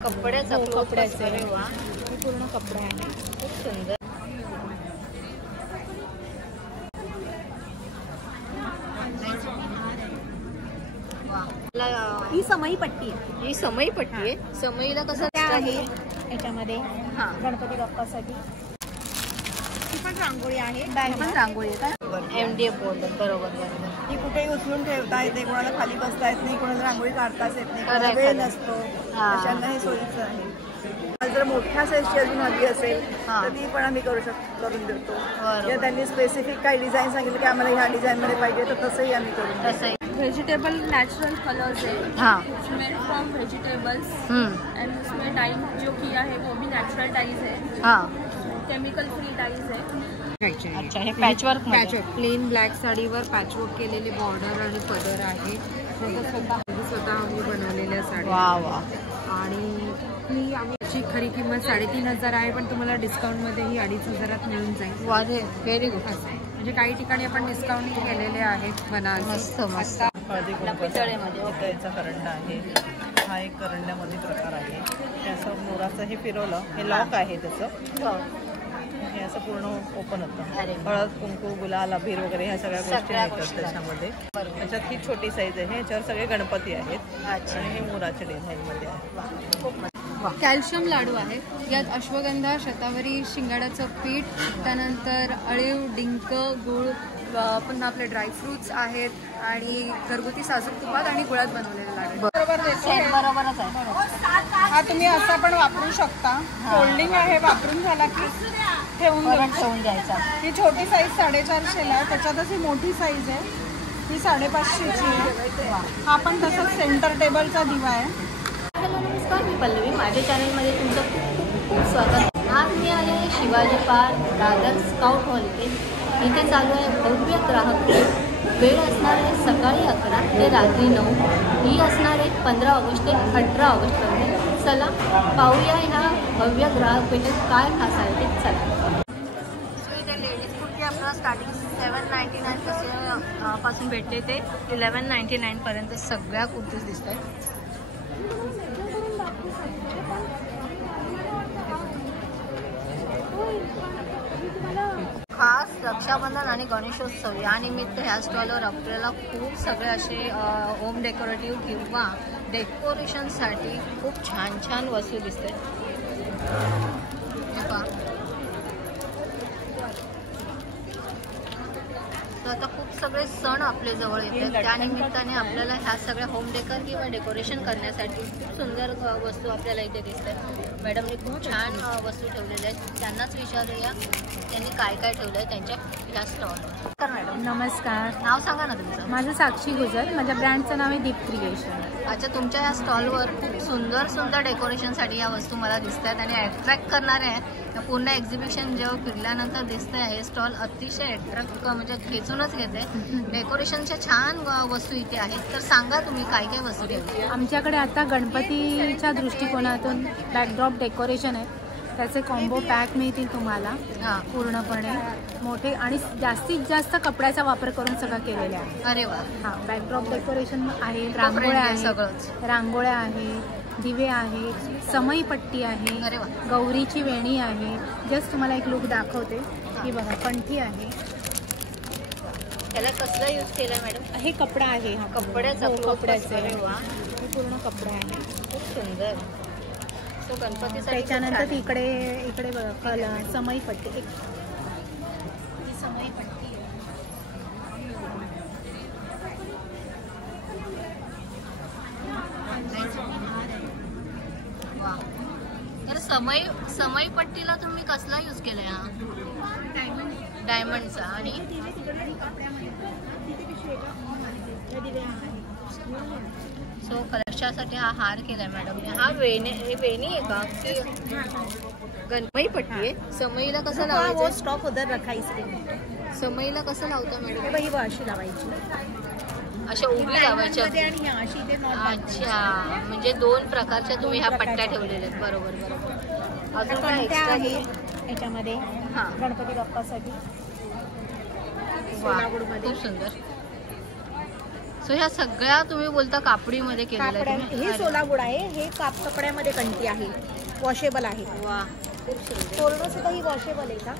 कपड्याचा कपड्याचे अरे वा पूर्ण कपडा आहे, खूप सुंदर. ही समई पट्टी आहे. ही समई पट्टी आहे. समईला कसं आहे याच्यामध्ये हा गणपती बाप्पासाठी. ही पण रांगोळी आहे, पण रांगोळी आहे का? MDF बोर्ड बरोबर बरोबर. ती कुठेही उचलून ठेवता येते, कोणाला खाली बसता येत नाही, कोणाला रांगोळी काढताच येत नाही, खरंय, वेळ खरंय. नसतो, हा. अशांना हे सोयीचं आहे. जर मोठ्या साईजची अजून हवी असेल हा. तर ती पण आम्ही करून देतो. बरोबर. किंवा त्यांनी स्पेसिफिक काही डिझाईन सांगितलं की आम्हाला ह्या डिझाईनमध्ये पाहिजे तर तसंही आम्ही करून देतो. तसंही वेजिटेबल नेचुरल कलर्स है, हाँ मेड फ्रॉम वेजिटेबल्स एंड उसमें डाई जो किया है वो भी नेचुरल डाइज है, हाँ. केमिकल फ्री डाइज है. अच्छा हे पॅचवर्क प्लेन ब्लॅक साडीवर पॅचवर्क केलेले बॉर्डर आणि पदर आहे. स्वतः आम्ही बनवलेल्या साड्या. वा वा. आणि ही आमची खरी किंमत 3,500 आहे, पण तुम्हाला डिस्काउंटमध्ये ही 2,500 मिळून जाईल. वा व्हेरी गुड. म्हणजे काही ठिकाणी आपण डिस्काउंट केलेले आहेत. बनारसी मस्त मस्त. पितळेमध्ये पितळेचा करंडा आहे. हा एक करंड्यामध्ये प्रकार आहे. हे असं मोराचं हे फिरवलं, हे लॉक आहे त्याचं. हे असं पूर्ण ओपन होतं. हळद कुंकू गुलाल अबीर वगैरे ह्या सगळ्या गोष्टी येतात त्याच्यामध्ये. त्याच्यात ही छोटी साईज आहे. ह्याच्यावर सगळे गणपती आहेत आणि हे मोराच्या डिझाईनमध्ये आहे. खूप मस्त. कॅल्शियम लाडू आहे. यात अश्वगंधा, शतावरी, शिंगाड्याचं पीठ, त्यानंतर अळीव, डिंक, गूळ, पुन्हा आपले ड्रायफ्रुट्स आहेत आणि घरगुती साजूक तुपात आणि गुळात बनवलेले लाडू. बरोबरच आहे. हा तुम्ही असा पण वापरू शकता. फोल्डिंग आहे, वापरून झाला की ठेवून द्यायचा. ही छोटी साईज 450 आहे. त्याच्यातच ही मोठी साईज आहे, ही 550ची आहे. हा पण तसंच सेंटर टेबलचा दिवा आहे. हॅलो नमस्कार, मी पल्लवी. माझ्या चॅनलमध्ये तुमचं खूप खूप स्वागत. आज मी आले आहे Shivaji park Dadar scout hall इथे चालू आहे भव्य ग्राहक भेट. वेळ असणार आहे सकाळी 11 ते रात्री 9. ही असणार आहे 15 ऑगस्ट ते 18 ऑगस्टपर्यंत. चला पाहूया ह्या भव्य ग्राहक भेटेत काय खास आहे ते. चला. सो इथे लेडीज कुर्ती आपल्याला स्टार्टिंग 799 पासून भेटते ते 1199 पर्यंत सगळ्या कुर्तीज दिसत आहेत. खास रक्षाबंधन आणि गणेशोत्सव या निमित्त ह्या स्टॉलवर आपल्याला खूप सगळे असे होम डेकोरेटिव्ह किंवा डेकोरेशनसाठी खूप छान छान वस्तू दिसते. तर आता खूप सगळे सण आपले जवळ येतात, त्यानिमित्ताने आपल्याला ह्या सगळ्या होम डेकोर किंवा डेकोरेशन करण्यासाठी खूप सुंदर वस्तू आपल्याला इथे दिसतात. मॅडमने खूप छान वस्तू ठेवलेल्या आहेत. त्यांनाच विचारूया त्यांनी काय काय ठेवलं आहे त्यांच्या ह्या स्टॉलवर. तर मॅडम नमस्कार, नाव सांगा ना तुमचं. माझं साक्षी गुजर. माझ्या ब्रँडचं नाव आहे दीप क्रिएशन. अच्छा, तुमच्या ह्या स्टॉलवर खूप सुंदर सुंदर डेकोरेशनसाठी ह्या वस्तू मला दिसतात आणि अट्रॅक्ट करणाऱ्या आहेत. पूर्ण एक्झिबिशन जेव्हा फिरल्यानंतर दिसतंय हे स्टॉल अतिशय अट्रॅक्ट म्हणजे खेचूनच घेते. डेकोरेशनच्या छान वस्तू इथे आहेत. तर सांगा तुम्ही काय काय वस्तू ठेवली. आमच्याकडे आता गणपतीच्या दृष्टिकोनातून बॅकड्रॉप डेकोरेशन आहे. त्याचे कॉम्बो पॅक मिळतील तुम्हाला. पूर्णपणे मोठे आणि जास्तीत जास्त कपड्याचा वापर करून सगळं केलेलं आहे. अरे वा. बॅकड्रॉप डेकोरेशन आहे, रांगोळ्या आहेत, रांगोळ्या आहेत, दिवे आहेत, समई पट्टी आहे, अरे वा, गौरीची वेणी आहे. जस्ट तुम्हाला एक लुक दाखवते. ही बघा कंठी आहे. त्याला कसला यूज केलाय मॅडम. हे कपडा आहे. हा कपड्याचा. कपड्याचे पूर्ण कपडा आहे. खूप सुंदर. तो गणपतीसाठी. त्याच्यानंतर इकडे बघा कलर समई पट्टी. एक समई पट्टी वा. तर समई पट्टीला तुम्ही कसला यूज केलाय. हा डायमंडचा. आणि सो कलशासाठी हा हार केलाय मॅडमने. हा वेणी आहे का. गणपती पट्टी आहे. समईला कसं लावायचं. स्टॉक उधर रखा इसके. समईला कसं लावता मॅडम. ही अशी लावायची, अशा उभी लावायच्या. अच्छा, म्हणजे 2 प्रकारच्या तुम्ही ह्या पट्ट्या ठेवलेल्या आहेत. बरोबर बरोबर. अजून काय एक्स्ट्रा आहे याच्यामध्ये. हा गणपती बाप्पासाठी खूप सुंदर. सो ह्या सगळ्या तुम्ही बोलता कापडीमध्ये केलेल्या कापड्या आहे हे सोलाबूड आहे, हे कपड्यामध्ये कंठी आहे, वॉशेबल आहे. वा खूप सुंदर. तोरणं सुद्धा ही वॉशेबल आहे का?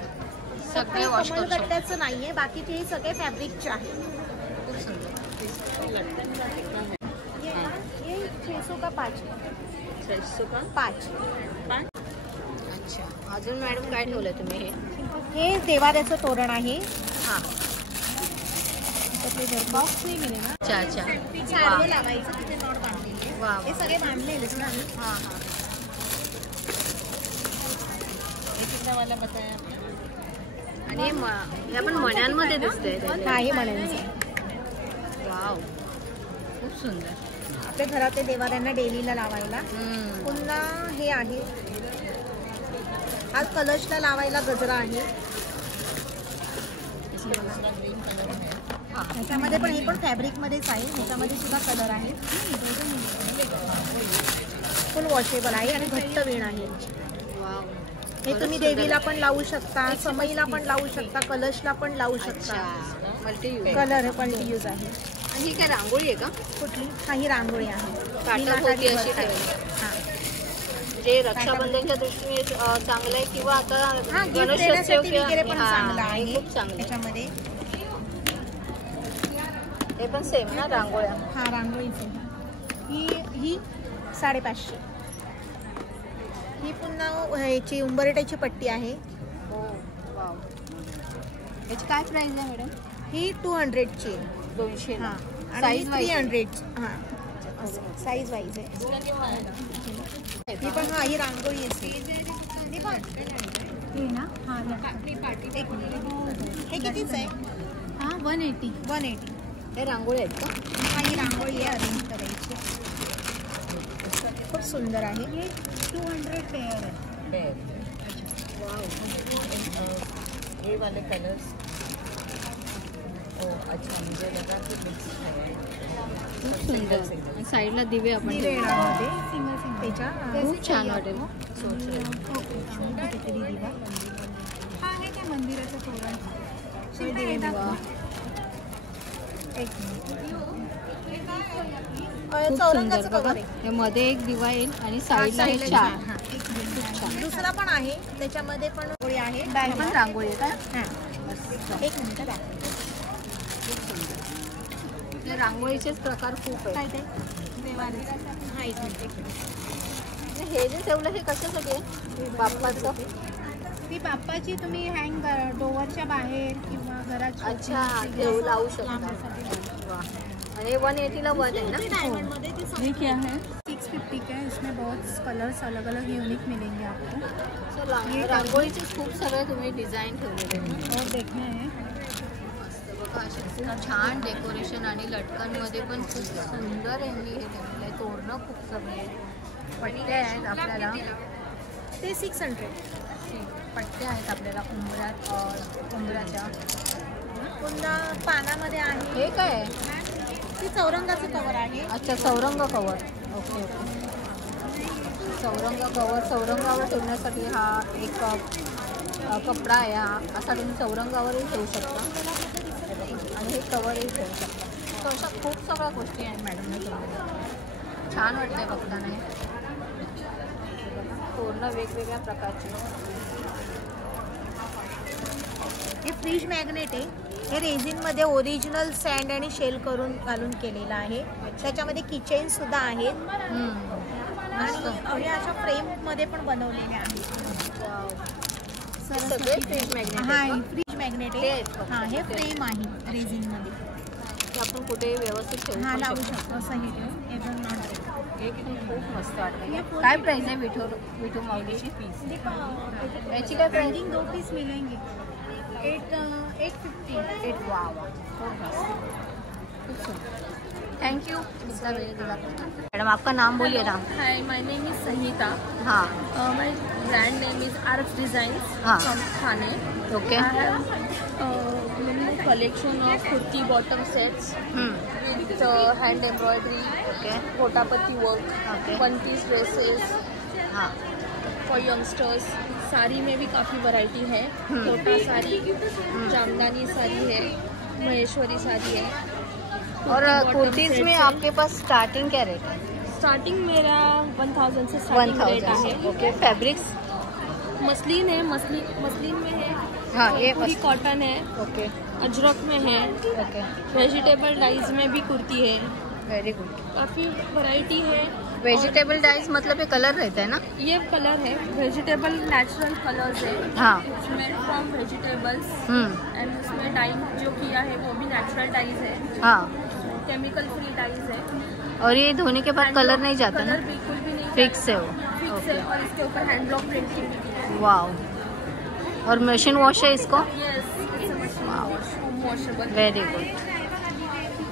सगळे वॉश करू शकतो. कमलगट्ट्याचं नाहीये, बाकीचे हे सगळे फॅब्रिकचे आहे. खूप सुंदर. ये 600 का 5 अच्छा, अजून मॅडम काय ठेवलंय तुम्ही? हे देवाऱ्याचं तोरण आहे. हां. बॉक्स नाही मिळेल ना. अच्छा अच्छा. चारवं लावायचं, तिथे नॉट बांधलेली आहे. वा हे सगळे बांधलेले ना. हां हां. मला बताया. आणि हे आपण मण्यांमध्ये दिसतंय. हा, हे म्हणायचं. वाव खूप सुंदर. आपल्या घरात ते देवाऱ्यांना डेलीला लावायला. पुन्हा हे आहे, हा कलशला लावायला गजरा आहे. ह्याच्यामध्ये पण हे पण फॅब्रिक मध्येच आहे, ह्याच्यामध्ये सुद्धा कलर आहे. फुल वॉशेबल आहे आणि घट्ट वीण आहे. वाव. हे तुम्ही देवीला पण लावू शकता, समईला पण लावू शकता, कलशला पण लावू शकता. Multi use. Colour multi use आहे. आणि ही काय रांगोळी आहे का? कुठली? हा, ही रांगोळी आहे. काठाभोवती अशी ठेवली. हा, जे रक्षाबंधनच्या दृष्टीने चांगलं आहे किंवा आता हा, गिफ्ट गणेशोत्सव देण्यासाठी वगैरे पण हा, चांगलं हे आहे. खूप चांगलं आहे. त्याच्यामध्ये हे पण सेम ना रांगोळ्या? हा, रांगोळीची. ही 550. ही पुन्हा ह्याची उंबरठ्याची पट्टी आहे. हो वाव. याची काय प्राइस आहे मॅडम? ही 200ची. 200. हा, आणि साईज 300. हा, साईज वाईज आहे. ही पण ही रांगोळी असते. हे कितीच आहे? हा 180. हे रांगोळी आहेत का? हा, ही रांगोळी आहे अरेंज करायची. खूप सुंदर आहे. 200 पेअर आहे. हे वाले कलर्स. अच्छा, म्हणजे लगा की मिक्स आहे. खूप सुंदर. साईडला दिवे आपण दिवे ठेवू. येण्यामध्ये त्याच्या खूप छान वाटेल. कितीतरी दिवा. हा आहे काय मंदिराचं तोरण. वा. एक खूप चौरंगाचं सुंदर. बघा कवर आहे. हे मध्ये एक दिवा येईल आणि साईडला हे चार. हा, खूप छान. दुसरा पण आहे, त्याच्यामध्ये पण गोळी आहे. हे पण रांगोळी आहे का? हा, एक मिनिट द्या. हे रांगोळीचेच प्रकार खूप काय आहेत. ते देवाऱ्याचं. हा, एक मिनिट. हे जे ठेवलं हे कशासाठी आहे? बाप्पाचं. ती बाप्पाची तुम्ही हँग डोअरच्या बाहेर किंवा घरात अच्छा, ठेवू लावू शकता. वा. आणि 180 ला वन आहे ना? डायमंडमध्ये ते ये क्या है? 650 का है. इसमें बहुत कलर्स अलग अलग यूनिक मिलेंगे आपको. So, रांगोळीचेच खूप सगळे तुम्ही डिझाईन ठेवलेले आहेत. और देखने हैं. मस्त बघा, असे खूप छान डेकोरेशन आणि लटकनमध्ये पण खूप सुंदर यांनी हे ठेवलेलं आहे. तोरणं खूप सगळे पट्ट्या आहेत आपल्याला. ते 600. पट्ट्या आहेत आपल्याला उंबराच्या. पुन्हा पानामध्ये आहे. हे काय आहे? ती चौरंगाचं कवर आहे. अच्छा, चौरंग कवर. Okay okay. चौरंग कवर, चौरंगावर ठेवण्यासाठी हा एक कपडा आहे. हा असा तुम्ही चौरंगावरही ठेवू शकता आणि हे कवरही ठेवू शकता. तर अशा खूप सगळ्या गोष्टी आहेत मॅडमने ठेवलेल्या. छान वाटतंय बघताना हे. तोरणं वेगवेगळ्या प्रकारची. हे फ्रीज मॅग्नेट आहे. हे रेझिनमध्ये ओरिजिनल सँड आणि शेल करून घालून केलेलं आहे. त्याच्यामध्ये किचेन सुद्धा आहेत आणि हे अशा फ्रेममध्ये पण बनवलेले आहेत. सगळे फ्रीज मॅग्नेट हा, आहेत का? फ्रीज मॅग्नेट ते आहे. आहेत फक्त. हा, हे फ्रेम आहे रेझिनमध्ये. ते आपण कुठे व्यवस्थित ठेवू हा, पण लावू शकतो. शकतो. असं हे ठेवून एकदम नॉट. हे खूप मस्त वाटतं. काय प्राइस आहे विठू माऊलीची? याची काय प्राइस? हैंगिंग 2 पीस मिलेंगे. 850. वा वा, खूप मस्त. खूप सुंदर. थैंक यू इतना वेळ दिला. मैडम आपका नाम बोलिए ना. हाय, माय नेम इज संहिता. हाँ my brand name is arts designs हाँ. From Thane. Okay. I have collection of kurti bottom sets with hand embroidery, okay gota patti work, Okay. one piece dresses हाँ for youngsters. साड़ी में भी काफ़ी वैरायटी है. कोटा साड़ी, जामदानी साड़ी है, महेश्वरी साड़ी है. और कुर्तीज में आपके पास स्टार्टिंग क्या रेट है? स्टार्टिंग मेरा 1000 से स्टार्टिंग रेट आहे. ओके. फैब्रिक्स मसलिन है, मसलिन में है. हाँ ये पूरी कॉटन है. ओके. अजरक में है. ओके. वेजिटेबल डाइज में भी कुर्ती है. Very good. काफी वैरायटी है. वेजिटेबल डाइज मतलब ये कलर रहता है ना? ये कलर है वेजिटेबल नेचुरल कलर्स है. हाँ. इसमें फ्रॉम वेजिटेबल्स एंड उसमें डाइंग जो किया है वो भी नेचुरल डाइज है. हाँ. केमिकल फ्री डाइज है. और ये धोने के बाद कलर नहीं जाता ना? कलर बिल्कुल भी नहीं फिक्स है वो. फिक्स है. और इसके ऊपर हैंड ब्लॉक प्रिंटिंग. वाओ. और मशीन वॉश है इसको? Yes, washable. Very good.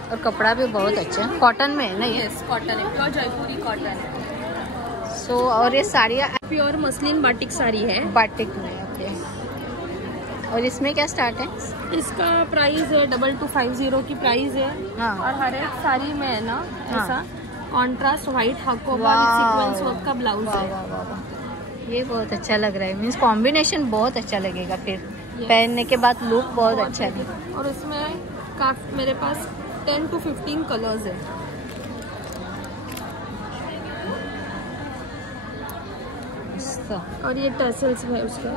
और कपड़ा भी बहुत अच्छा है. कॉटन में है ना ये? यस, कॉटन है. प्योर जयपुरी कॉटन है. सो और ये साड़ियाँ प्योर मसलिन बाटिक साड़ी है. बाटिक में. ओके. और इसमें क्या स्टार्ट है? इसका प्राइस है 2250 की प्राइस है. हाँ. और हर एक साड़ी में है ना हाँ. ऐसा कॉन्ट्रास्ट व्हाइट हाको वाव. सीक्वेंस वर्क का ब्लाउज वाह है. वाह वाह वाह. ये बहुत अच्छा लग रहा है. मीन्स कॉम्बिनेशन बहुत अच्छा लगेगा फिर पहनने के बाद लुक बहुत अच्छा है. और उसमें काफी मेरे पास 10 to 15 कलर्स है. और ये टर्सल्स है उसका.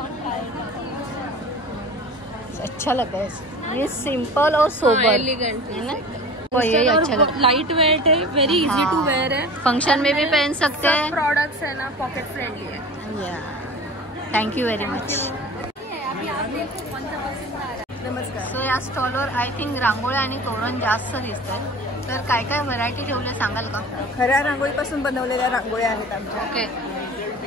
अच्छा लग रहा है. ये सिंपल और सोबर एलिगेंट है ना? वो यही अच्छा लग रहा है. लाइट वेट है. वेरी इजी टू वेयर है. फंक्शन में भी पहन सकते हैं. प्रोडक्ट्स है ना पॉकेट फ्रेंडली है. Thank you very much. नमस्कार. सो या स्टॉलवर आय थिंक रांगोळ्या आणि तोरण जास्त दिसतात. तर काय काय व्हरायटी ठेवल्या सांगाल का? खऱ्या रांगोळीपासून बनवलेल्या रांगोळ्या आहेत आमच्या. ओके.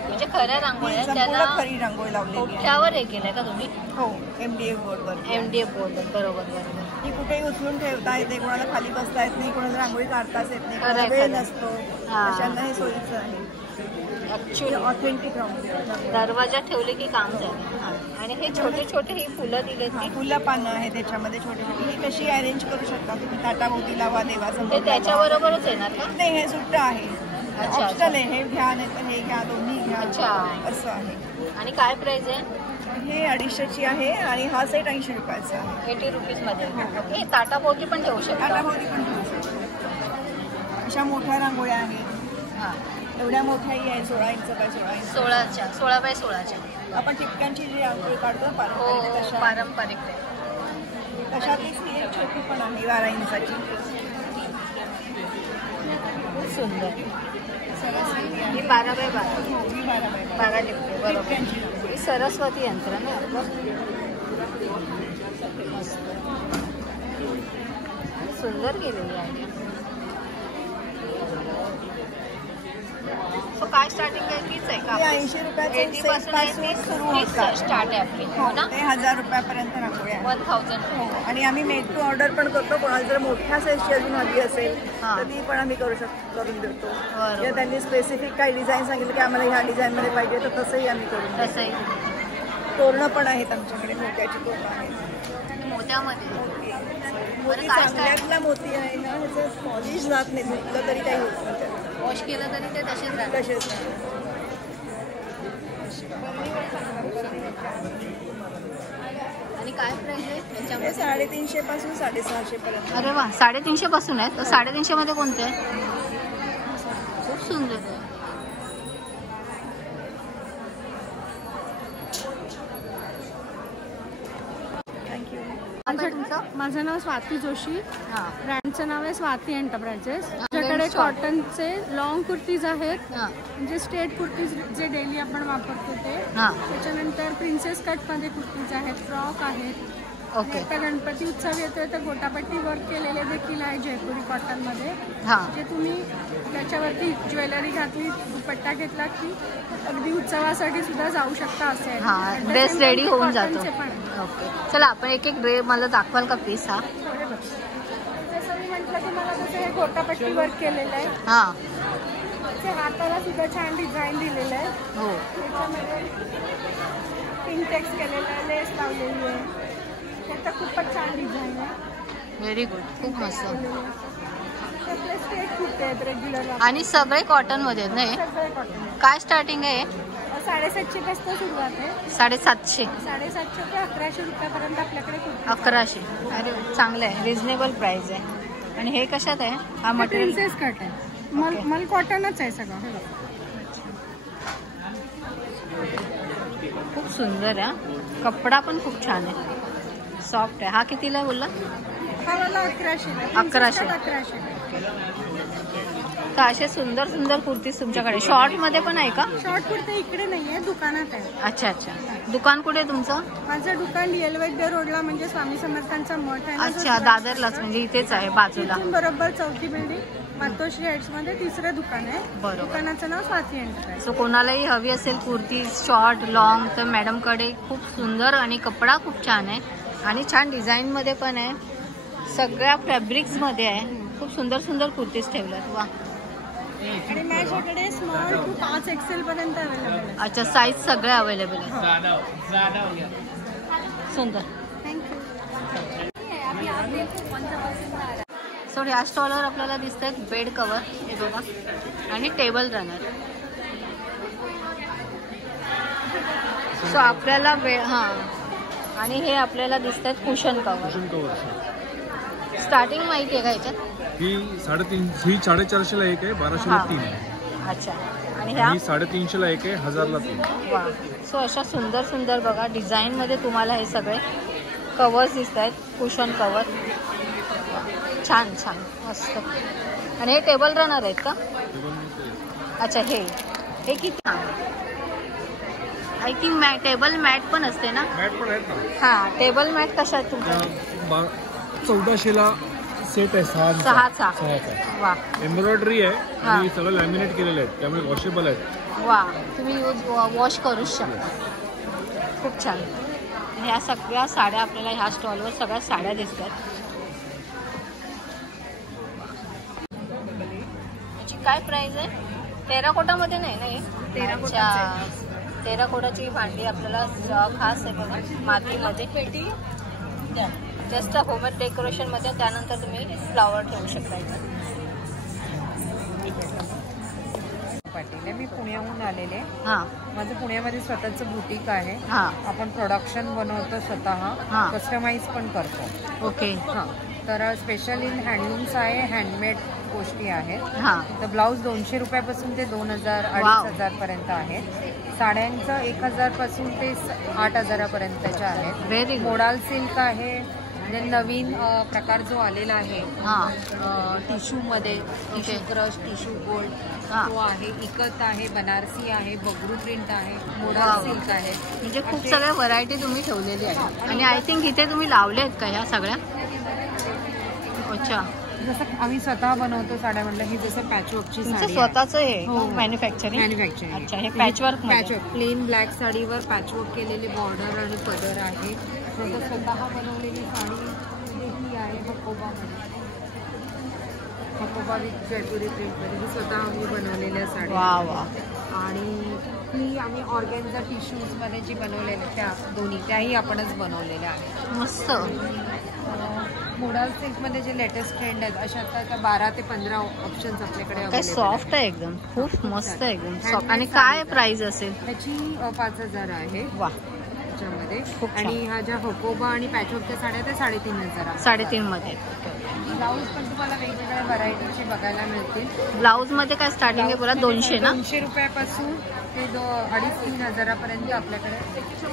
म्हणजे खऱ्या रांगोळ्या संपूर्ण त्याला खरी रांगोळी लावलेली आहे. कोठ्यावर हे केलंय का तुम्ही? हो, MDF बोर्डवर. MDF board. बरोबर बरोबर. ती कुठेही उचलून ठेवता येते. कोणाला खाली बसता येत नाही, कोणाला रांगोळी काढताच येत नाही, खरंय, कोणाला वेळ खरंय. नसतो. हा. अशांना हे सोयीचं आहे. ऍक्च्युली ऑथेंटिक रांगोळी. दरवाजा ठेवले की काम झालं. आणि हे छोटे छोटे ही फुलं दिलेत ती फुलं पानं आहे त्याच्यामध्ये छोटी छोटी. ही कशी अरेंज करू शकता तुम्ही. ताटाभोवती लावा, ते देवासमोर त्याच्याबरोबरच येणार का? नाही, हे सुट्ट आहे. अच्छा. ऑप्शनल आहे. हे घ्या नाही तर हे घ्या, दोन्ही घ्या. अच्छा. असं आहे. आणि काय प्राइस आहे? हे 250ची आहे आणि हा सेट 80 रुपयाचा आहे. 80 रुपीजमध्ये. ओके. ताटाभोवती पण ठेवू शकता. ताटाभोवती पण ठेवू शकतो. अशा मोठ्या रांगोळ्या आहेत. हां. एवढ्या मोठ्याही आहे. 16 इंच बाय 16 इंच. 16 बाय 16च्या. आपण टिपक्यांची जी रांगोळी काढतो हो पारंपरिक तशा पारंपरिक. तशातलीच ही एक छोटी पण आहे 12 इंचाची. सुंदर. ही 12 बाय 12. ही 12 बाय 12 टिपके. बरोबर. टिपक्यांची रांगोळी. ही सरस्वती यंत्र ना आपलं. सुंदर केलेली आहे. सो काय स्टार्टिंग आहे? तीच आहे का? हे 80 रुपयाचं 80 सेट पासून सुरू होतात. स्टार्ट आहे आपली. हो, हो ना? ते 1000 रुपयापर्यंत रांगोळ्या आहेत. 1000. हो, आणि आम्ही मेड टू ऑर्डर पण करतो. कोणाला जर मोठ्या साईजची अजून हवी असेल हां. तर ती पण आम्ही करून देतो. बरोबर. किंवा त्यांनी स्पेसिफिक काही डिझाईन सांगितलं की आम्हाला ह्या डिझाईनमध्ये पाहिजे तर तसंही आम्ही करून देतो. तसंही तोरणं पण आहेत आमच्याकडे. मोत्याची तोरणं आहेत. मोत्यामध्ये. मोती काय चांगल्यातला मोती आहे ना, ह्याचं पॉलिश जात नाही. धुतलं तरी काही होत नाही त्याला. वॉश केलं तरी ते तसेच राहतात. तसेच आणि काय प्राइस आहे हे त्याच्यामध्ये? 350 पासून 650 पर्यंत. अरे वा. 350 पासून आहे. तर 350 मध्ये कोणते आहे? खूप सुंदर आहे. थँक्यू. काय तुमचं? माझं नाव स्वाती जोशी. हां. ब्रँडचं नाव आहे स्वाती एंटरप्राइजेस. हा. आमच्याकडे Shop. कॉटनचे लॉंग कुर्तीज आहेत. हां. म्हणजे स्ट्रेट कुर्तीज जे डेली आपण वापरतो ते. हां. त्याच्यानंतर प्रिन्सेस कटमध्ये कुर्तीज आहेत, फ्रॉक आहेत. ओके. आता गणपती उत्सव येतोय तर गोटापट्टी वर्क केलेले देखील आहे जयपुरी कॉटनमध्ये. हां. जे तुम्ही त्याच्यावरती ज्वेलरी घातली, दुपट्टा घेतला की अगदी उत्सवासाठी सुद्धा जाऊ शकता असे आहे. हां. आणि ड्रेस त्याच्यामध्ये रेडी होऊन जातो. कॉटनचे पण आहेत. ओके. चला आपण एक एक ड्रेस मला दाखवाल का पीस हा? जसं मी म्हटलं तुम्हाला तसं हे गोटापट्टी वर्क केलेलं आहे. हां. ते हाताला सुद्धा छान डिझाईन दिलेलं आहे. हो. त्याच्यामध्ये पिंटेक्स केलेलं आहे, लेस लावलेली आहे. ते तर खूपच छान डिझाईन आहे. Very good. खूप मस्त. त्यातले स्ट्रेट कुर्ते आहेत रेग्युलर. आणि सगळे कॉटन मध्ये आहेत ना हे? सगळे कॉटन. काय स्टार्टिंग आहे? 750 पासून सुरुवात आहे. 750. 750 ते 1100 रुपयापर्यंत आपल्याकडे कुर्ती. 1100. अरे चांगलं आहे. रिझनेबल प्राइस आहे. आणि हे कशात आहे? हा मटेरियल प्रिन्सेस कट आहे, मल कॉटनच आहे सगळं. खूप सुंदर आहे, कपडा पण खूप छान आहे, सॉफ्ट आहे. हा कितीला बोलला? हा मला 1100. 1100. तर असे सुंदर सुंदर कुर्तीज तुमच्याकडे शॉर्ट मध्ये पण आहे का? शॉर्ट कुर्ती इकडे नाहीये, दुकानात आहे. अच्छा अच्छा. दुकान कुठे आहे तुमचं? माझं दुकान DL वैद्य रोडला, म्हणजे स्वामी समर्थांचा मठ आहे ना, अच्छा, दादरलाच, म्हणजे इथेच आहे बाजूला. तिथून बरोबर चौथी बिल्डिंग मातोश्री हाईट्स मध्ये 3रं दुकान आहे. बरोबर. दुकानाचं नाव स्वाती एंटरप्राइज. सो कोणालाही हवी असेल कुर्ती शॉर्ट लॉंग तर मॅडमकडे खूप सुंदर, आणि कपडा खूप छान आहे आणि छान डिझाईन मध्ये पण आहे, सगळ्या फॅब्रिक्स मध्ये आहे. खूप सुंदर सुंदर कुर्तीज ठेवल्यात. वा. आणि माझ्याकडे स्मॉल टू 5 XL पर्यंत अवेलेबल आहे. अच्छा, साईज सगळ्या अवेलेबल आहे. सुंदर. सो ह्या स्टॉलवर आपल्याला दिसत आहेत बेड कवर, हे बघा, आणि टेबल रनर. सो आपल्याला हां, आणि हे आपल्याला दिसत आहेत कुशन कवर. स्टार्टिंग माहिती आहे का ह्याच्यात? ही 350, ही 450ला एक आहे, 1200ला 3 आहे. अच्छा. आणि ह्या 350ला एक आहे, 1000ला 3. वा. सो अशा सुंदर सुंदर बघा डिझाईन मध्ये तुम्हाला हे सगळे कवर्स दिसत आहेत, कुशन कवर. छान छान मस्त. आणि हे टेबल रनर आहेत का? अच्छा, हे किती? आय थिंक टेबल मॅट पण असते ना? मॅट पण आहेत ना. हा, टेबल मॅट कशा आहेत तुमच्या? 1400ला सेट आहे, 6चा. वा. एम्ब्रॉयडरी आहे आणि सगळं लॅमिनेट केलेलं आहे, त्यामुळे वॉशेबल आहेत. वा, तुम्ही वॉश करूच शकता. खूप छान. ह्या सगळ्या साड्या आपल्याला ह्या स्टॉलवर सगळ्या साड्या दिसतात. याची काय प्राइस आहे? टेराकोटामध्ये नाही ना हे? टेराकोटाची भांडी आपल्याला खास आहे बघा, मातीमध्ये पेटी, जस्ट होममेड डेकोरेशन मध्ये. त्यानंतर तुम्ही फ्लावर ठेवू शकता. पाटील, मी पुण्याहून आलेले. हां. माझं पुण्यामध्ये स्वतःचं बुटीक आहे. हां. आपण प्रोडक्शन बनवतो स्वतः, कस्टमाइज पण करतो. ओके. हां, तर स्पेशल इन हँडलूम्स आहे, हँडमेड गोष्टी आहेत. हां. तर ब्लाऊज 200 रुपयापासून ते 2000, 2500 पर्यंत आहेत. साड्यांचं 1000 पासून ते 8000 पर्यंतच्या आहेत. Very good. मोडाल सिल्क आहे. नवीन प्रकार जो आलेला आहे टिश्यू मध्ये, टिश्यू क्रश, टिश्यू गोल्ड, तो आहे. इकत आहे, बनारसी आहे, बगरू प्रिंट आहे, मोडाल सिल्क आहे. म्हणजे खूप सगळ्या व्हरायटी तुम्ही ठेवलेली आहे. आणि आय थिंक इथे तुम्ही लावले आहेत का ह्या सगळ्या? अच्छा. जसं आम्ही स्वतः बनवतो साड्या, म्हटलं ही जसं पॅचवर्कची साडी स्वतःच आहे मॅन्युफॅक्चरिंग. अच्छा, हे पॅचवर्क प्लेन ब्लॅक साडीवर पॅचवर्क केलेले बॉर्डर आणि पदर आहे. स्वतः बनवलेली साडी ही आहे हकोबामध्ये, हकोबा विथ जयपुरी प्रिंटमध्ये. ही स्वतः आम्ही बनवलेल्या साड्या. वा वा. आणि ही आम्ही ऑर्गॅन्झा टिश्यूजमध्ये जी बनवलेल्या त्या दोन्ही, त्याही आपणच बनवलेल्या आहेत. मस्त. मोडाल सिल्कमध्ये जे लेटेस्ट ट्रेंड आहेत, अशा आता 12 ते 15 ऑप्शन्स आपल्याकडे. काय सॉफ्ट आहे एकदम, खूप मस्त आहे एकदम सॉफ्ट. आणि काय प्राइस असेल त्याची? 5000 आहे. वा. त्याच्यामध्ये. आणि ह्या ज्या हकोबा आणि पॅचवर्कच्या साड्या त्या 3500. 3.5 मध्ये. ब्लाऊज पण तुम्हाला वेगवेगळ्या व्हरायटीचे बघायला मिळतील. ब्लाऊज मध्ये काय स्टार्टिंग आहे बोला? 200 ना? 200 रुपयापासून ते 2500-3000 पर्यंत आपल्याकडे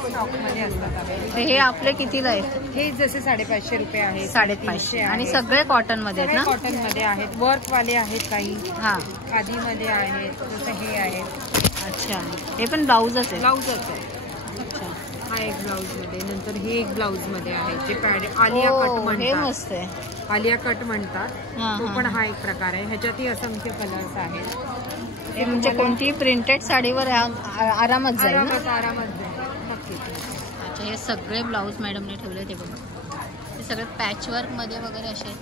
स्टॉकमध्ये असतात. हे आपले कितीला आहेत? हे जसे 550 रुपये आहेत, 550. आणि सगळे कॉटन मध्ये आहेत ना? कॉटन मध्ये आहेत. वर्कवाले आहेत काही, हा, खादीमध्ये आहेत, जसं हे आहेत. अच्छा, हे पण ब्लाऊजच आहे? ब्लाऊजच आहे. अच्छा, हा एक ब्लाऊज मध्ये. नंतर हे एक ब्लाऊज मध्ये आहे जे आलिया कट म्हणतात. हे मस्त आहे, आलिया कट म्हणतात. तो पण हा एक प्रकार आहे. ह्याच्यातही असंख्य कलर्स आहेत. म्हणजे कोणतीही प्रिंटेड साडीवर आरामात जाईल ना? आरामात जाईल नक्कीच. अच्छा, हे सगळे ब्लाऊज मॅडमने ठेवले ते बघा, हे सगळे पॅचवर्क मध्ये वगैरे असे.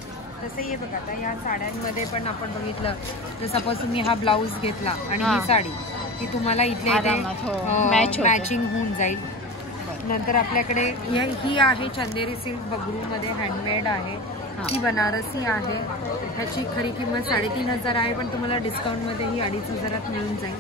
तसं हे बघा, आता या साड्यांमध्ये पण आपण बघितलं, जर सपोज तुम्ही हा ब्लाऊज घेतला आणि ही साडी, की तुम्हाला इथल्या मॅचिंग होऊन जाईल. नंतर आपल्याकडे ही आहे चंदेरी सिल्क, बगरू मध्ये हँडमेड आहे. ही बनारसी आहे. ह्याची खरी किंमत 3500 आहे, पण तुम्हाला डिस्काउंट मध्ये ही 2500 मिळून जाईल.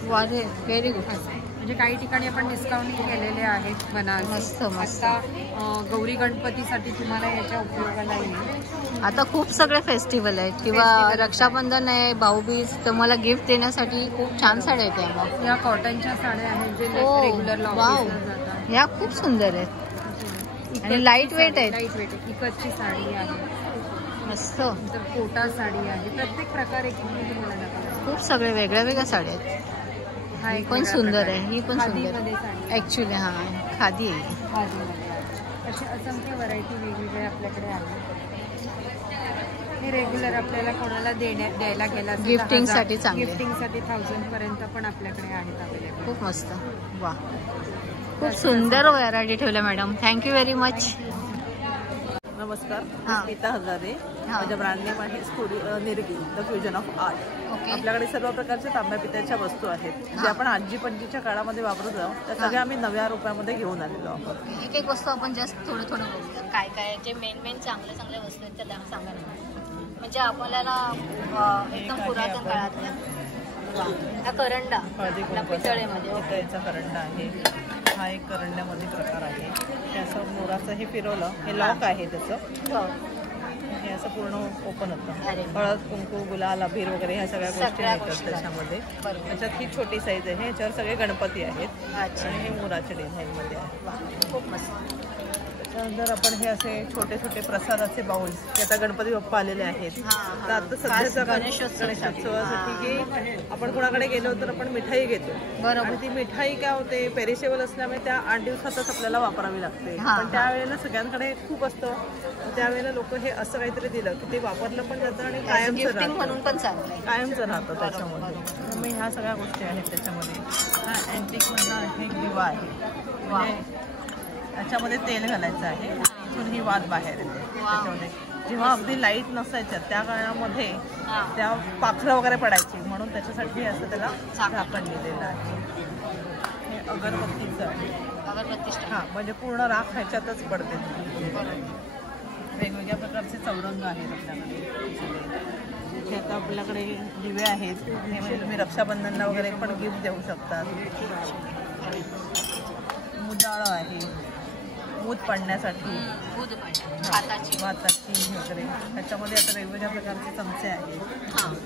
Very good. म्हणजे काही ठिकाणी आपण डिस्काउंट केलेले आहेत बनारसी. मस्त मस्त. आता गौरी गणपतीसाठी तुम्हाला याच्या उपयोगाला येईल. आता खूप सगळे फेस्टिवल आहेत किंवा रक्षाबंधन आहे, भाऊबीज, तर मला गिफ्ट देण्यासाठी खूप छान साड्या आहेत. मग या कॉटनच्या साड्या आहेत जे रेग्युलरला जातात. ह्या खूप सुंदर आहेत आणि लाईट वेट आहेत. लाईट वेट आहे. इकतची साडी आहे मस्त. तर कोटा साडी आहे. प्रत्येक प्रकार एक तुम्हाला दाखवतो. खूप सगळे वेगळ्या वेगळ्या साड्या आहेत. हा ही एक पण वेगळा सुंदर प्रकार आहे. ही पण सुंदर खादीमध्ये साडी. ऍक्च्युली हा खादी आहे. खादीमध्ये अशी असंख्य व्हरायटी वेगवेगळे आपल्याकडे आहे. हे रेग्युलर आपल्याला कोणाला द्यायला गेला गिफ्टिंगसाठी चांगले. गिफ्टिंगसाठी 1000 पर्यंत पण आपल्याकडे आहेत अवेलेबल. खूप मस्त. वा, खूप सुंदर व्हरायटी ठेवल्या मॅडम. Thank you very much. नमस्कार, हां. स्मिता हजारे. माझ्या ब्रँड नेम आहे studio Nirgi the fusion of art. Okay. आपल्याकडे सर्व प्रकारच्या तांब्या पितळेच्या वस्तू आहेत जे आपण आजी पणजीच्या काळामध्ये वापरत आहोत. त्या सगळ्या आम्ही नव्या रुपयामध्ये घेऊन आलेलो आहोत. एक एक वस्तू आपण जस्ट थोडं बघूया. काय काय जे मेन चांगल्या वस्तू आहेत त्या सांगा ना. म्हणजे आपल्याला एकदम पुरातन काळातल्या. हा करंडा पितळेमध्ये. पितळेचा करंडा आहे. हा एक करंड्यामध्ये प्रकार आहे. हे असं मोराचं हे फिरवलं, हे लॉक आहे त्याचं. हे असं पूर्ण ओपन होतं. हळद, कुंकू, गुलाल, अबीर वगैरे ह्या सगळ्या गोष्टी येतात त्याच्यामध्ये. त्याच्यात ही छोटी साईज आहे. याच्यावर सगळे गणपती आहेत आणि हे मोराच्या डिझाईनमध्ये आहे. खूप मस्त. त्याच्यानंतर आपण हे असे छोटे छोटे प्रसादाचे बाउल्स, ते आता गणपती बाप्पा आलेले आहेत. तर आता सध्याचा गणेशोत्सवासाठी की आपण कोणाकडे गेलो तर आपण मिठाई घेतो. आणि ती मिठाई काय होते, पेरिशेबल असल्यामुळे त्या 8 दिवसातच आपल्याला वापरावी लागते. पण त्यावेळेला सगळ्यांकडे खूप असतं. त्यावेळेला लोक हे असं काहीतरी दिलं की ते वापरलं पण जातं आणि कायमचं म्हणून पण चांगलं कायमचं राहतं त्याच्यामध्ये. मग ह्या सगळ्या गोष्टी आहेत त्याच्यामध्ये. हा अँटिकमधला एक दिवा आहे. त्याच्यामध्ये तेल घालायचं आहे. इथून ही वात बाहेर येते. त्याच्यामध्ये जेव्हा अगदी लाईट नसायच्या त्या काळामध्ये त्या पाखरं वगैरे पडायची, म्हणून त्याच्यासाठी असं त्याला झाकण दिलेलं आहे. हे अगरबत्तीचं आहे. हां, म्हणजे पूर्ण राख ह्याच्यातच पडते. वेगवेगळ्या प्रकारचे चौरंग आहेत आपल्याकडे. हे आता आपल्याकडे दिवे आहेत. हे म्हणजे तुम्ही रक्षाबंधनला वगैरे पण गिफ्ट देऊ शकतात. मुदाळं आहे मूद पाडण्यासाठी, भाताची वगैरे. त्याच्यामध्ये आता वेगवेगळ्या प्रकारचे चमचे आहेत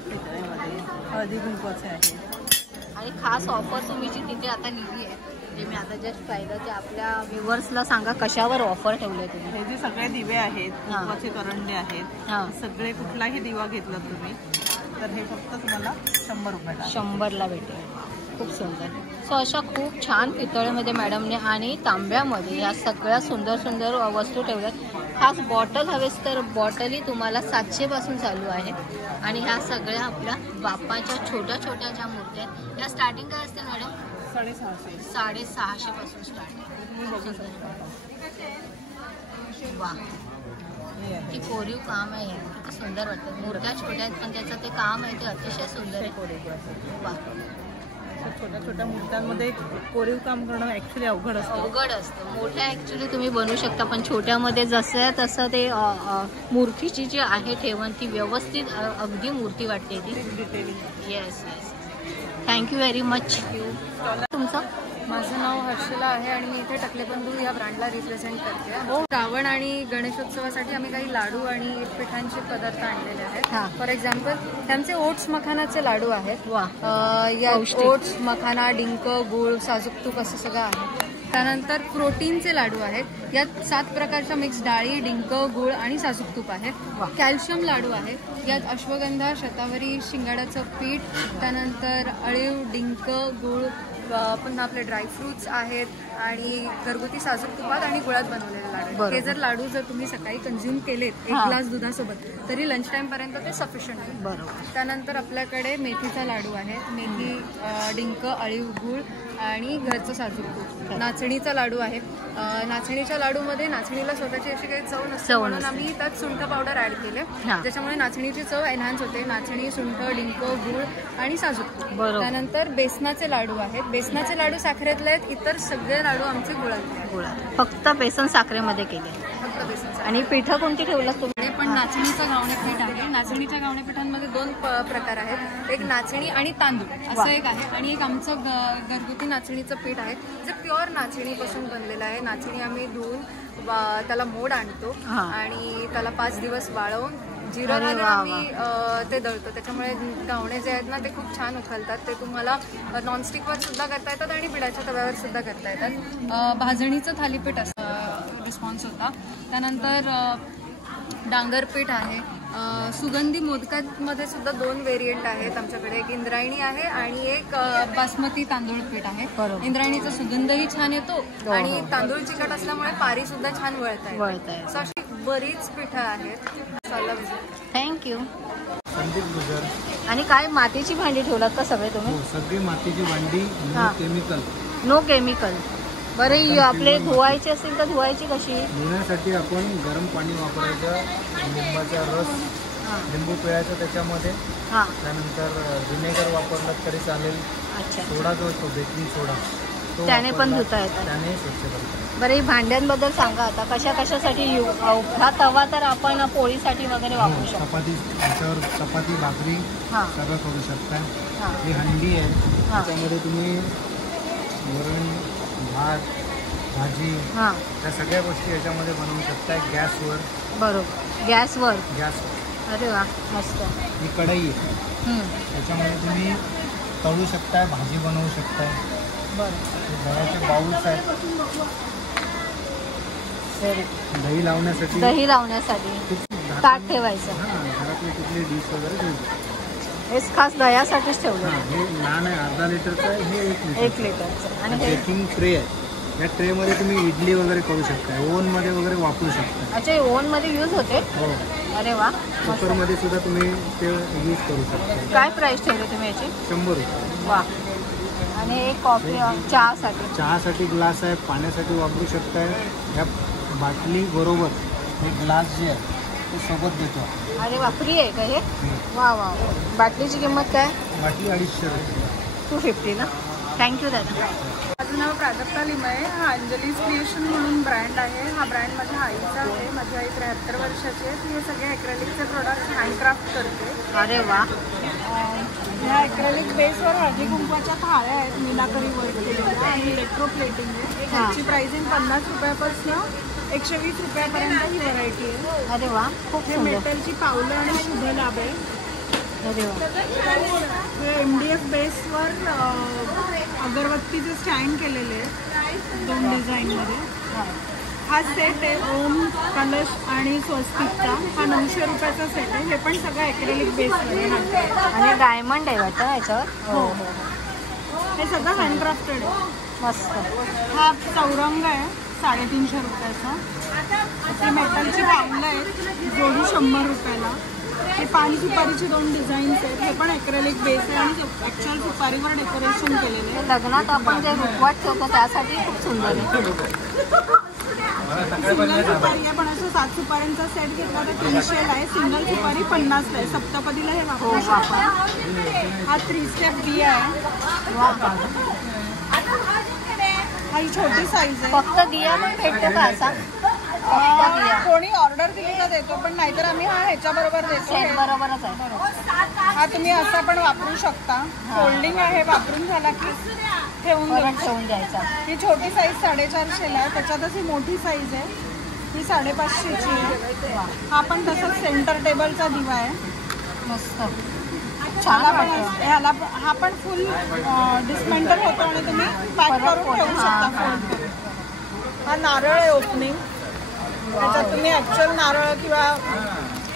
पितळेमध्ये. हळदी कुंकवाचे आहेत. आणि खास ऑफर तुम्ही जी तिथे आता लिहिली आहे, जे मी आता जस्ट पाहिलं, ते आपल्या व्ह्युअर्सला सांगा कशावर ऑफर ठेवले तुम्ही. हे जे सगळे दिवे आहेत, कुंकवाचे करंडे आहेत, सगळे कुठलाही दिवा घेतला तुम्ही तर हे फक्त तुम्हाला 100 रुपयाला 100ला भेटेल. खूप सुंदर. सो अशा खूप छान पितळेमध्ये मॅडमने आणि तांब्यामध्ये या सगळ्या सुंदर वस्तू ठेवल्यात. खास बॉटल हवेस तर बॉटलही तुम्हाला 700 पासून चालू आहेत. आणि ह्या सगळ्या आपल्या बाप्पाच्या छोट्या ज्या मूर्त्या आहेत, त्या स्टार्टिंग काय असते मॅडम? 650 पासून स्टार्टिंग. वा, की कोरीव काम आहे. किती सुंदर वाटतं. मूर्त्या छोट्या आहेत पण त्याचं ते काम आहे ते अतिशय सुंदर आहे. वा, छोट्या मूर्त्यांमध्ये कोरीव काम करणं ऍक्च्युली अवघड असतं. मोठ्या ऍक्च्युली तुम्ही बनवू शकता, पण छोट्यामध्ये जसं तसं ते मूर्तीची जी आहे ठेवण ती व्यवस्थित अगदी मूर्ती वाटते ती. येस. Thank you very much. तुमचं? माझं नाव हर्षला आहे आणि मी इथे टकलेबंधू या ब्रँडला रिप्रेझेंट करते. श्रावण आणि गणेशोत्सवासाठी आम्ही काही लाडू आणि पिठांचे पदार्थ आणलेले आहेत. फॉर एक्झाम्पल त्यांचे ओट्स मखानाचे लाडू आहेत. या ओट्स, मखाना, डिंक, गूळ, साजूक तूप असं सगळं आहे. त्यानंतर प्रोटीनचे लाडू आहेत. यात 7 प्रकारच्या मिक्स डाळी, डिंक, गूळ आणि साजूक तूप आहे. कॅल्शियम लाडू आहेत. यात अश्वगंधा, शतावरी, शिंगाड्याचं पीठ, त्यानंतर अळीव, डिंक, गूळ, पुन्हा आपले ड्रायफ्रुट्स आहेत आणि घरगुती साजूक तुपात आणि गुळात बनवलेले लाडू. हे जर लाडू जर तुम्ही सकाळी कन्झ्युम केलेत 1 ग्लास दुधासोबत तरी लंच टाइम पर्यंत ते सफिशियंट आहे. बरोबर. त्यानंतर आपल्याकडे मेथीचा लाडू आहे. मेथी, डिंक, अळीव, गूळ आणि घरचं साजूक तूप. नाचणीचा लाडू आहे. नाचणीच्या लाडूमध्ये नाचणीला स्वतःची अशी काही चव नसते, म्हणून आम्ही त्यात सुंठ पावडर ऍड केले, ज्याच्यामुळे नाचणीची चव एनहान्स होते. नाचणी, सुंठ, डिंक, गूळ आणि साजूक तूप. त्यानंतर बेसनाचे लाडू आहेत. बेसनाचे लाडू साखरेतले आहेत. इतर सगळे लाडू आमचे गुळातले. फक्त बेसन साखरेमध्ये केले. फक्त बेसन. आणि पिठं कोणती ठेवलं तुम्ही? पण नाचणीचं घावणे पीठ आहे. नाचणीच्या घावणे पिठांमध्ये 2 प्रकार आहेत. एक नाचणी आणि तांदूळ असं एक आहे आणि एक आमचं घरगुती नाचणीचं पीठ आहे जे प्युअर नाचणीपासून बनलेलं आहे. नाचणी आम्ही धुवून त्याला मोड आणतो आणि त्याला 5 दिवस वाळवून जिरं घालून आम्ही ते दळतो. त्याच्यामुळे घावणे जे आहेत ना ते खूप छान उखलतात. ते तुम्हाला नॉनस्टिकवर सुद्धा करता येतात आणि बिडाच्या तव्यावर सुद्धा करता येतात. भाजणीचं थालीपीठ असं रिस्पॉन्स होता. त्यानंतर डांगरपीठ आहे. सुगंधी मोदकांमध्ये सुद्धा 2 व्हेरियंट आहेत आमच्याकडे. एक इंद्रायणी आहे आणि एक बासमती तांदूळ पीठ आहे. इंद्रायणीचा सुगंधही छान येतो आणि तांदूळ चिकट असल्यामुळे पारी सुद्धा छान वळताय. अशी बरीच पिठं आहेत. थँक्यू. संदीप गुजर. आणि काय मातीची भांडी ठेवलात का सगळे तुम्ही? सगळी मातीची भांडी, केमिकल. No chemical. बरं, आपले धुवायचे असतील तर धुवायची कशी? धुण्यासाठी आपण गरम पाणी वापरायचं, लिंबाचा रस, लिंबू पिळायचा त्याच्यामध्ये. त्यानंतर व्हिनेगर वापरलं तरी चालेल. अच्छा. सोडा जो असतो बेकिंग सोडा त्याने पण धुता येतात. त्याने स्वच्छ करतात. बरं, ही भांड्यांबद्दल सांगा आता. कशासाठी हा तवा तर आपण पोळीसाठी वगैरे वापरू शकतो. चपाती, त्याच्यावर चपाती भाकरी सगळं करू शकता. ही हंडी आहे, त्याच्यामध्ये तुम्ही वरण, भात, भाजी या सगळ्या गोष्टी याच्यामध्ये बनवू शकता. गॅसवर. बरोबर, गॅसवर. अरे वा, मस्त. ही कढई आहे, त्याच्यामध्ये तुम्ही तळू शकताय, भाजी बनवू शकताय. बरं. दह्याचे बाउल्स आहेत, दही लावण्यासाठी ताट ठेवायचं. घरातली कुठली डिश वगैरे ठेवू. हे खास दह्यासाठीच ठेवलं. हे लहान आहे, अर्धा लिटरचं आहे. हे 1 लिटरचं. आणि बेकिंग ट्रे आहे. या ट्रेमध्ये तुम्ही इडली वगैरे करू शकता, ओव्हनमध्ये वगैरे वापरू शकता. अच्छा, ओव्हनमध्ये यूज होते. हो. अरे वा. कुकरमध्ये सुद्धा तुम्ही ते यूज करू शकता. काय प्राइस ठेवली तुम्ही याची? 100 रुपये. वा. आणि एक कॉफी, चहासाठी ग्लास आहे, पाण्यासाठी वापरू शकताय. या बाटली बरोबर एक ग्लास जे आहे ते सोबत देतो. अरे वा, फ्री आहे का हे? वा वा. बाटलीची किंमत काय? बाटली 250 रुपये. 250 ना. थँक्यू दादा. माझं नाव प्राजक्ता लिमये. हा अंजलीज क्रिएशन म्हणून ब्रँड आहे. हा ब्रँड माझ्या आईचा आहे. माझी आई 73 वर्षाची आहे. ती हे सगळे ॲक्रेलिकचे प्रोडक्ट हँडक्राफ्ट करते. अरे वा. ह्या ॲक्रेलिक बेसवर हळदी कुंकवाच्या थाळ्या आहेत, मीनाकरी वर्क केलेल्या आणि इलेक्ट्रो प्लेटिंग आहे. ह्याची प्राइसिंग 50 रुपयापासून 120 रुपयापर्यंत ही व्हरायटी आहे. अरे वा, खूप हे मेटलची पावलं आणि शुभ लाभ आहे. अरे वा. हे MDF बेसवर अगरबत्तीचे स्टँड केलेले आहे 2 डिझाईनमध्ये. हा सेट आहे ओम, कलश आणि स्वस्तिकचा. हा 900 रुपयाचा सेट आहे. हे पण सगळं ॲक्रेलिक बेसवर आहे आणि डायमंड आहे वाटतं याच्यावर. हो. हे सगळं हँडक्राफ्टेड आहे. मस्त. हा चौरंग आहे 350 रुपयाचा. हे मेटलची पावलं आहेत, जोडी 100 रुपयाला. हे पान सुपारीचे 2 डिझाईन्स आहेत. हे पण ॲक्रेलिक बेस आहे आणि ॲक्च्युअल सुपारीवर डेकोरेशन केलेलं आहे. लग्नात आपण जे रुखवत ठेवतो त्यासाठी खूप सुंदर आहे. सिंगल सुपारी आहे, पण असं 7 सुपाऱ्यांचा सेट घेतला तर 300 आहे. सिंगल सुपारी 50 आहे. सप्तपदीला हे वापरू शकतो. हा 3 स्टेप दिया आहे. हा ही छोटी साईज आहे. फक्त दिया पण भेटतो का असा? कोणी ऑर्डर दिली का देतो, पण नाहीतर आम्ही हा ह्याच्याबरोबर देतो. सेट बरोबरच आहे. हा तुम्ही असा पण वापरू शकता. फोल्डिंग आहे, वापरून झाला की ठेवून द्यायचा. ही छोटी साईज 450 आहे. त्याच्यातच ही मोठी साईज आहे, ही 550ची आहे. हा पण तसंच सेंटर टेबलचा दिवा आहे. मस्त. छान वाटतं. ह्याला हा पण फुल डिस्मेंटल होतो आणि तुम्ही पॅक करून ठेवू शकता. हा नारळ आहे ओपनिंग. त्याच्यात तुम्ही ॲक्च्युअल नारळ किंवा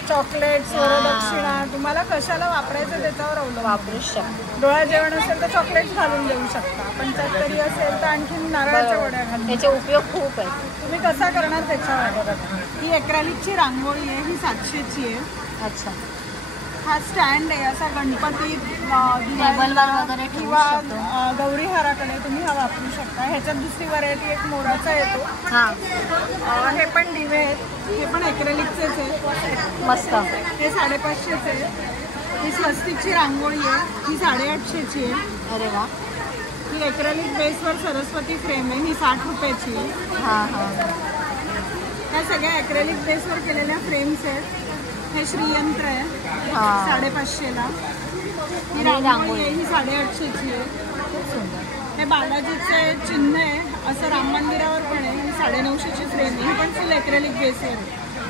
चॉकलेट्स, वरदक्षिणा तुम्हाला कशाला वापरायचं त्याच्यावर अवलंबून वापरू शकता. डोळा जेवण असेल तर चॉकलेट्स घालून देऊ शकता. 75 असेल तर आणखी नारळाच्या वड्या घालून. त्याचे उपयोग खूप आहेत. तुम्ही कसा करणार त्याच्यावर. ही ॲक्रेलिकची रांगोळी आहे. ही 700ची आहे. अच्छा. हा स्टँड आहे, असा गणपती टेबलवर वगैरे किंवा गौरी हाराकडे तुम्ही हा वापरू शकता. ह्याच्यात दुसरी व्हरायटी एक मोराचा येतो. हे पण दिवे आहेत. हे पण ॲक्रेलिकचेच आहे. मस्त. हे 550चे आहे. ही स्वस्तिकची रांगोळी आहे. ही 850ची आहे. अरे वा. ही ॲक्रेलिक बेसवर सरस्वती फ्रेम आहे. ही 60 रुपयाची आहे. हां हां. ह्या सगळ्या ॲक्रेलिक बेसवर केलेल्या फ्रेम्स आहेत. हे श्रीयंत्र आहे हां 550ला. ही आणि रांगोळी आहे, ही 850ची आहे. खूप सुंदर. हे बालाजीचे चिन्ह आहे, असं राम मंदिरावर पण आहे. ही 950ची फ्रेम आहे, ही पण फुल ॲक्रेलिक बेस आहे.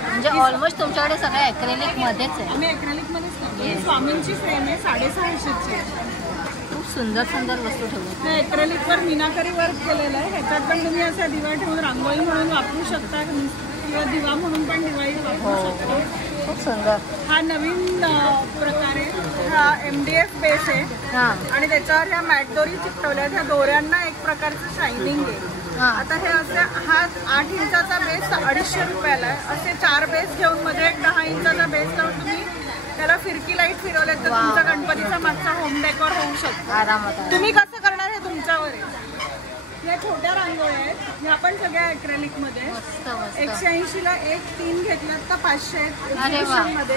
म्हणजे ऑलमोस्ट तुमच्याकडे सगळं ॲक्रेलिक मध्येच आहे. आम्ही ॲक्रेलिकमध्येच करतो. ही स्वामींची फ्रेम आहे, 650ची आहे. खूप सुंदर सुंदर वस्तू ठेवली. हे ॲक्रेलिकवर मीनाकारी वर्क केलेलं आहे. ह्याच्यात पण तुम्ही असा दिवा ठेवून रांगोळी म्हणून वापरू शकता किंवा दिवा म्हणून पण दिवाळी वापरू शकता. खूप सुंदर. हा नवीन प्रकारे हा MDF बेस आहे हां आणि त्याच्यावर ह्या मॅट दोरी चिकटवल्या. ह्या दोऱ्यांना एक प्रकारचं शायनिंग आहे. हां आता हे असे हा 8 इंचाचा बेस 250 रुपयाला आहे. असे 4 बेस घेऊन मध्ये एक 10 इंचाचा बेस लावून तुम्ही त्याला फिरकी लाईट फिरवले तर वा. तुमचा गणपतीचा मागचा होम डेकोर होऊ शकतो. आरामात. तुम्ही कसं करणार हे तुमच्यावर आहे. या छोट्या रांगोळ्या आहेत, ह्या पण सगळ्या ॲक्रेलिक मध्ये. मस्त मस्त. 180ला 3 घेतलात तर 500 अरे वा. मध्ये.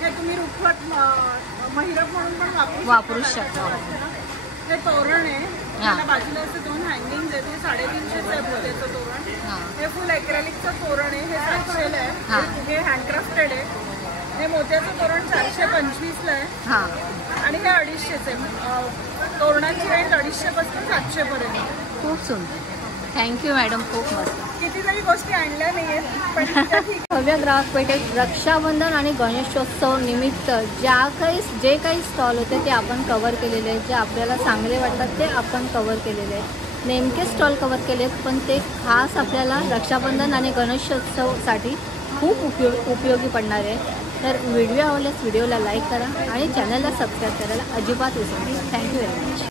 हे तुम्ही रुखवत महिरप म्हणून पण वापरू शकता. हे तोरण आहे, त्याला बाजूला असे 2 हँगिंग आहेत. हे 350 आहे मोत्याचं तोरण. हे फुल ॲक्रेलिकचं तोरण आहे, हे 700ला आहे. हे हँडक्राफ्टेड आहे. हे मोत्याचं तोरण 425ला आहे हां आणि हे 250चे आहे. तोरणाची रेंज 250 पासून 700 पर्यंत. खूप सुंदर. थँक्यू मॅडम, खूप मस्त. कितीतरी गोष्टी आणल्या नाही आहेत पण त्या ठीक. भव्य ग्राहक पेठेत रक्षाबंधन आणि गणेशोत्सव निमित्त जे काही स्टॉल होते ते आपण कव्हर केलेले आहेत. जे आपल्याला चांगले वाटतात ते आपण कव्हर केलेले आहेत. नेमके स्टॉल कव्हर केले आहेत पण ते खास आपल्याला रक्षाबंधन आणि गणेशोत्सवसाठी खूप उपयोगी पडणार आहे. तर व्हिडिओ आवडल्यास व्हिडिओला लाईक करा आणि चॅनलला सबस्क्राईब करायला अजिबात विसरू नका. Thank you very much.